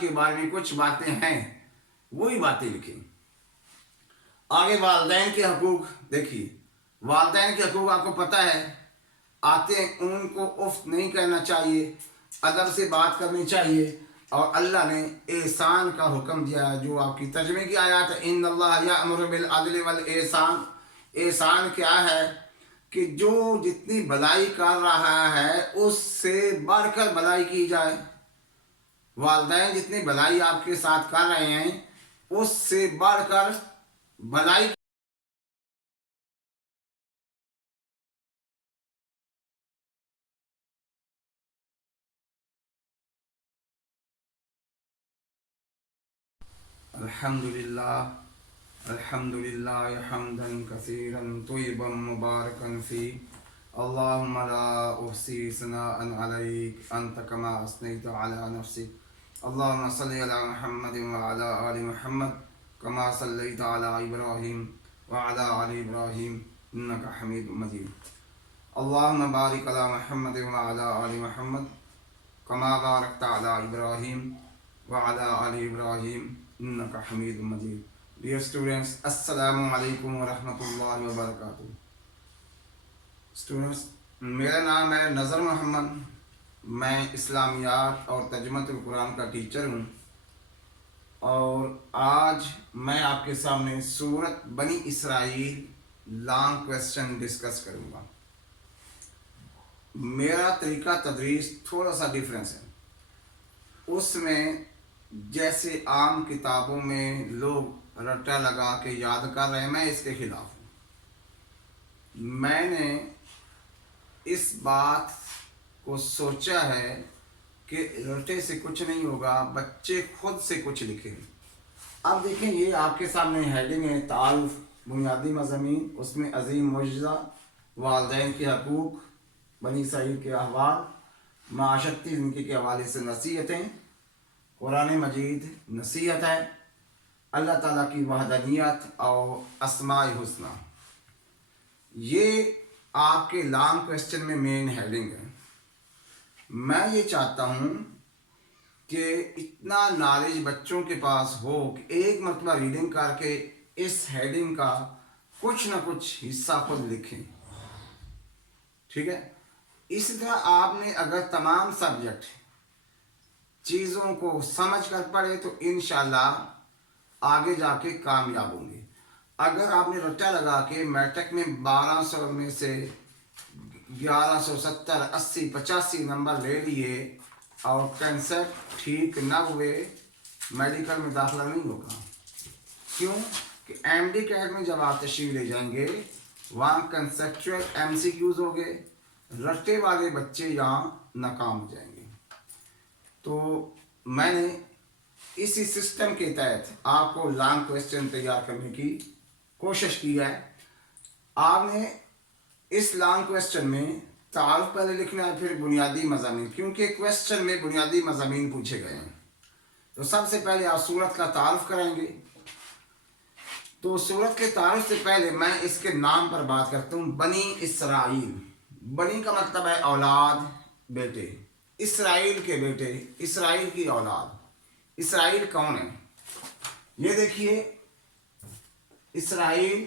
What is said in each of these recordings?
کے بارے میں کچھ باتیں ہیں، وہی باتیں لکھیں۔ آگے والدین کے حقوق دیکھیے، والدین کے حقوق آپ کو پتہ ہے، آتے ہیں ان کو اف نہیں کرنا چاہیے، ادب سے بات کرنی چاہیے، اور اللہ نے احسان کا حکم دیا ہے، جو آپ کی ترجمے کی آیات ہے، ان اللہ یأمر بالعدل والاحسان۔ احسان کیا ہے کہ جو جتنی بھلائی کر رہا ہے اس سے بڑھ کر بھلائی کی جائے۔ والدین جتنی بھلائی آپ کے ساتھ کر رہے ہیں اس سے بڑھ کر بھلائی۔ الحمدللہ حمدا کثیرا طیبا مبارکا فی، اللہم لا احصی ثناء علیک انت کما اثنیت علی نفسک، اللہم صلی علی محمد وعلی آل محمد کما صلیت علی ابراہیم وعلی آل ابراہیم انکا حمید مجید، اللہم بارک علی محمد وعلی آل محمد کما بارکت علی ابراہیم وعلی آل ابراہیم انکا حمید مجید۔ ڈیئر اسٹوڈنٹس، السلام علیکم ورحمۃ اللہ وبرکاتہ۔ اسٹوڈنٹس، میرا نام ہے نظر محمد، میں اسلامیات اور ترجمہ القرآن کا ٹیچر ہوں، اور آج میں آپ کے سامنے سورۃ بنی اسرائیل لانگ کویسچن ڈسکس کروں گا۔ میرا طریقہ تدریس تھوڑا سا ڈیفرنس ہے، اس میں جیسے عام کتابوں میں لوگ رٹا لگا کے یاد کر رہے ہیں، میں اس کے خلاف ہوں۔ میں نے اس بات کو سوچا ہے کہ رٹے سے کچھ نہیں ہوگا، بچے خود سے کچھ لکھیں۔ اب دیکھیں، یہ آپ کے سامنے ہیڈنگ ہے، تعارف، بنیادی مضامین، اس میں عظیم معجزہ، والدین کے حقوق، بنی اسرائیل کے احوال، معاشرتی زندگی کے حوالے سے نصیحتیں، قرآن مجید نصیحت ہے، اللہ تعالیٰ کی وحدانیت اور اسماء الحسنی۔ یہ آپ کے لانگ کویسچن میں مین ہیڈنگ ہے۔ میں یہ چاہتا ہوں کہ اتنا نالج بچوں کے پاس ہو کہ ایک مرتبہ ریڈنگ کر کے اس ہیڈنگ کا کچھ نہ کچھ حصہ خود لکھیں، ٹھیک ہے؟ اسی طرح آپ نے اگر تمام سبجیکٹ چیزوں کو سمجھ کر پڑھے تو انشاءاللہ آگے جا کے کامیاب ہوں گے۔ اگر آپ نے رٹا لگا کے میٹرک میں 1200 میں سے 1170 80 85 نمبر لے لیے اور کنسیپٹ ٹھیک نہ ہوئے، میڈیکل میں داخلہ نہیں ہوگا۔ کیوں کہ ایم ڈی کیٹ میں جب آپ تشریف لے جائیں گے وہاں کنسیپچول ایم سی کیوز ہوگے، رٹے والے بچے یہاں ناکام ہو جائیں گے۔ تو میں نے اسی سسٹم کے تحت آپ کو لانگ کویسچن تیار کرنے کی کوشش کی ہے۔ آپ نے اس لانگ کویسچن میں تعارف پہلے لکھنا ہے، پھر بنیادی مضامین، کیونکہ کویسچن میں بنیادی مضامین پوچھے گئے ہیں۔ تو سب سے پہلے آپ سورت کا تعارف کریں گے۔ تو سورت کے تعارف سے پہلے میں اس کے نام پر بات کرتا ہوں، بنی اسرائیل۔ بنی کا مطلب ہے اولاد، بیٹے، اسرائیل کے بیٹے، اسرائیل کی اولاد۔ اسرائیل کون ہے؟ یہ دیکھیے، اسرائیل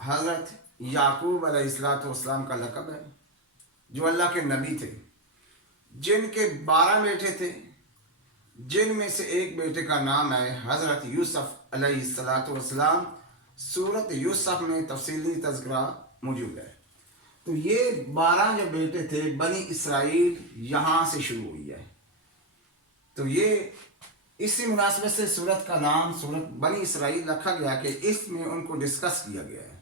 حضرت یعقوب علیہ السلام کا لقب ہے، جو اللہ کے نبی تھے، جن کے 12 بیٹے تھے، جن میں سے ایک بیٹے کا نام ہے حضرت یوسف علیہ السلام۔ سورت یوسف میں تفصیلی تذکرہ موجود ہے۔ تو یہ 12 جو بیٹے تھے، بنی اسرائیل یہاں سے شروع ہوئی ہے۔ تو یہ اسی مناسبت سے سورت کا نام سورت بنی اسرائیل رکھا گیا کہ اس میں ان کو ڈسکس کیا گیا ہے۔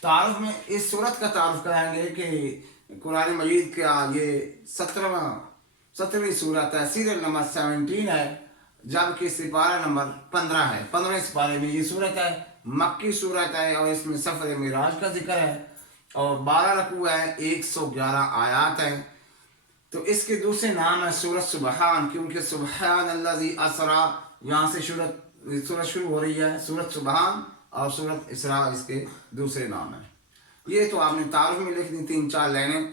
تعارف میں اس سورت کا تعارف کرائیں گے کہ قرآن مجید کا یہ 17ویں سورت ہے، سیریل نمبر 17 ہے، جبکہ سپارہ نمبر 15 ہے۔ 15ویں سپارے میں یہ سورت ہے، مکی سورت ہے، اور اس میں سفر معراج کا ذکر ہے، اور 12 رکوع ہے، 111 آیات ہیں۔ تو اس کے دوسرے نام ہے سورت سبحان، کیونکہ سبحان الذی اسریٰ، یہاں سے سورت شروع ہو رہی ہے، سورت سبحان، اور سورت اسراء اس کے دوسرے نام ہیں۔ یہ تو آپ نے تعارف میں لکھ دی 3-4 لائنیں۔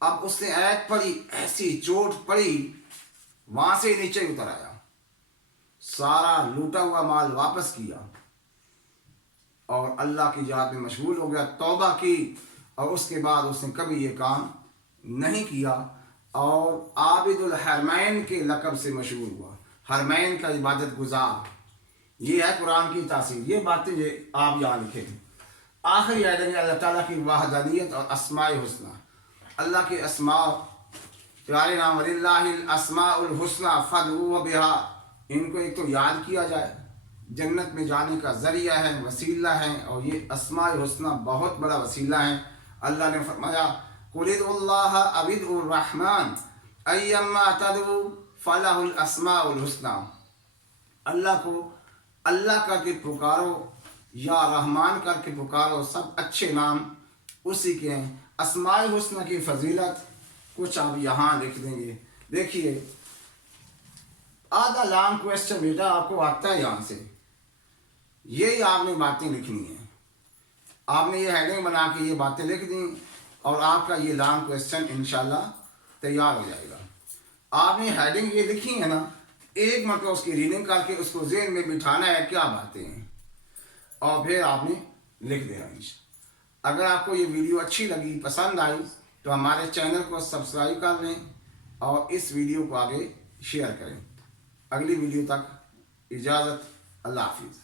اب اس نے ایت پڑھی, ایسی چوٹ پڑی, وہاں سے نیچے اتر آیا, سارا لوٹا ہوا مال واپس کیا اور اللہ کی یاد میں مشغول ہو گیا, توبہ کی, اور اس کے بعد اس نے کبھی یہ کام نہیں کیا, اور عابد الحرمین کے لقب سے مشہور ہوا, حرمین کا عبادت گزار. یہ ہے قرآن کی تاثیر. یہ باتیں آپ یہاں لکھے تھے. آخری آیت میں اللہ تعالیٰ کی وحدانیت اور اسماء الحسنہ, اللہ کے اسماء پیارے نام, وللہ الاسماء الحسنہ فادعوہ بہا, ان کو ایک تو یاد کیا جائے, جنت میں جانے کا ذریعہ ہے, وسیلہ ہے, اور یہ اسماء الحسنہ بہت بڑا وسیلہ ہے. اللہ نے فرمایا قل ادعوا اللہ او ادعوا الرحمن ایما تدعوا فلہ الاسماء الحسنہ, اللہ کو اللہ کر کے پکارو یا رحمان کر کے پکارو, سب اچھے نام اسی کے ہیں. اسماء الحسنہ کی فضیلت کچھ آپ یہاں لکھ دیں گے. دیکھیے آدھا لانگ کویسچن بیٹا آپ کو آتا ہے یہاں سے, یہی آپ نے باتیں لکھنی ہیں. آپ نے یہ ہیڈنگ بنا کے یہ باتیں لکھ دیں اور آپ کا یہ لانگ کویسچن انشاءاللہ تیار ہو جائے گا. آپ نے ہیڈنگ یہ لکھی ہے نا, ایک مرتبہ اس کی ریڈنگ کر کے اس کو ذہن میں بٹھانا ہے کیا باتیں ہیں, اور پھر آپ نے لکھ دینا انشاءاللہ. اگر آپ کو یہ ویڈیو اچھی لگی, پسند آئی, تو ہمارے چینل کو سبسکرائب کر لیں اور اس ویڈیو کو آگے شیئر کریں. اگلی ویڈیو تک اجازت, اللہ حافظ.